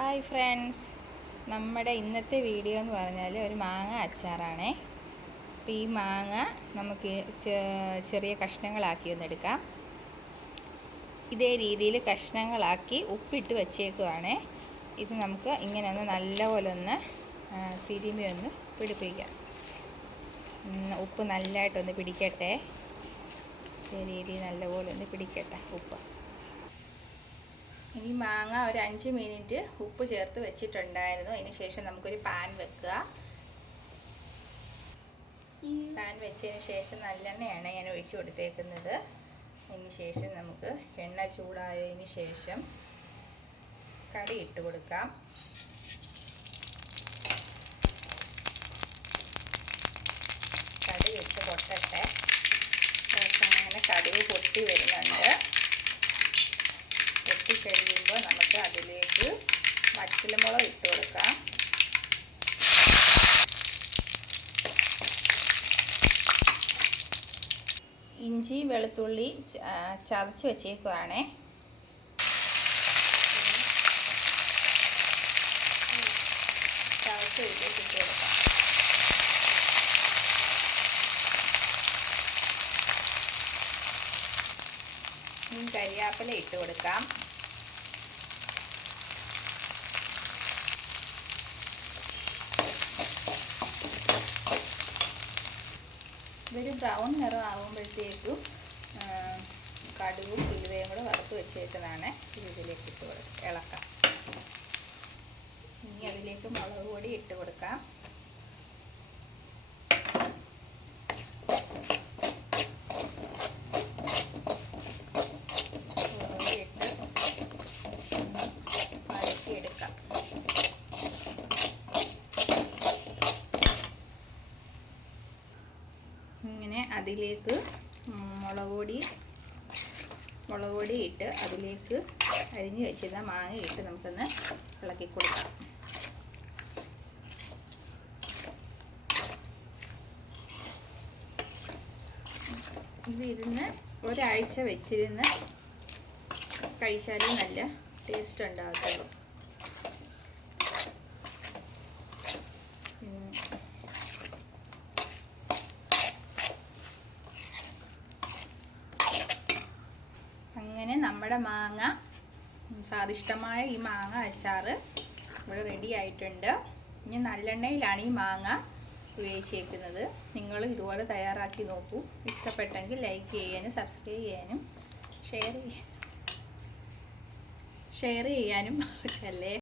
Hi friends നമ്മുടെ ഇന്നത്തെ video എന്ന് പറഞ്ഞാൽ ഒരു മാങ്ങ അച്ചാറാണേ. അപ്പോൾ ഈ മാങ്ങ നമുക്ക് ചെറിയ കഷ്ണങ്ങളാക്കി ഒന്ന് എടുക്കാം. ഇതേ രീതിയിൽ കഷ്ണങ്ങളാക്കി ഉപ്പിട്ട് വച്ചേക്കുവാണേ. ഇത് നമുക്ക് ഇങ്ങനെ ഒന്ന് നല്ലപോലെ ഒന്ന് തിരുമി ഒന്ന് പിടിപ്പിക്കാം. ഉപ്പ് നല്ലതായിട്ടൊന്ന് പിടിക്കട്ടെ. ഇതേ രീതിയിൽ നല്ലപോലെ ഒന്ന് പിടിക്കട്ടെ ഉപ്പ്. ഇനി മാങ്ങ ഒരു അഞ്ച് മിനിറ്റ് ഉപ്പ് ചേർത്ത് വെച്ചിട്ടുണ്ടായിരുന്നു. അതിന് ശേഷം നമുക്കൊരു പാൻ വെക്കുക. പാൻ വെച്ചതിന് ശേഷം നല്ലെണ്ണയാണ് ഞാൻ ഒഴിച്ചു കൊടുത്തേക്കുന്നത്. അതിന് ശേഷം നമുക്ക് എണ്ണ ചൂടായതിന് ശേഷം കടി ഇട്ട് കൊടുക്കാം. കടി ഇട്ട് പൊട്ടട്ടെ. അങ്ങനെ കടുവ് പൊട്ടി വരുന്നുണ്ട്. പൊട്ടിക്കഴിയുമ്പോൾ നമുക്ക് അതിലേക്ക് വറ്റൽമുളക് ഇട്ട് കൊടുക്കാം. ഇഞ്ചി വെളുത്തുള്ളി ചതച്ച് വെച്ചേക്കുവാണേ. ചതച്ച് കരിയാപ്പില ഇട്ട് കൊടുക്കാം. ഇതൊരു ബ്രൗൺ നിറം ആകുമ്പോഴത്തേക്കും കടുകും ഉലുവയും കൂടെ വറുത്ത് വെച്ചേക്കുന്നതാണ്. ഇതിലേക്ക് ഇട്ട് കൊടുക്കുക ഇളക്കാം. ഇനി അതിലേക്ക് മുളക് പൊടി ഇട്ട് കൊടുക്കാം മുളക് പൊടി ഇട്ട് വഴറ്റിയെടുക്കാം ഇങ്ങനെ അതിലേക്ക് മുളക് പൊടി മുളക് പൊടി ഇട്ട് അതിലേക്ക് അരിഞ്ഞ് വെച്ചിരുന്ന മാങ്ങ ഇട്ട് നമുക്കൊന്ന് ഇളക്കി കൊടുക്കാം. ഇതിരുന്ന് ഒരാഴ്ച വെച്ചിരുന്ന് കഴിച്ചാലേ നല്ല ടേസ്റ്റ് ഉണ്ടാകത്തുള്ളൂ ഉം. അങ്ങനെ നമ്മുടെ മാങ്ങ. സ്വാദിഷ്ടമായ ഈ മാങ്ങ അച്ചാർ ഇവിടെ റെഡി ആയിട്ടുണ്ട്. ഇനി നല്ലെണ്ണയിലാണ് ഈ മാങ്ങ ഉപയോഗിച്ചേക്കുന്നത്. നിങ്ങൾ ഇതുപോലെ തയ്യാറാക്കി നോക്കൂ. ഇഷ്ടപ്പെട്ടെങ്കിൽ ലൈക്ക് ചെയ്യാനും സബ്സ്ക്രൈബ് ചെയ്യാനും ഷെയർ ചെയ്യാൻ ഷെയർ ചെയ്യാനും അല്ലേ?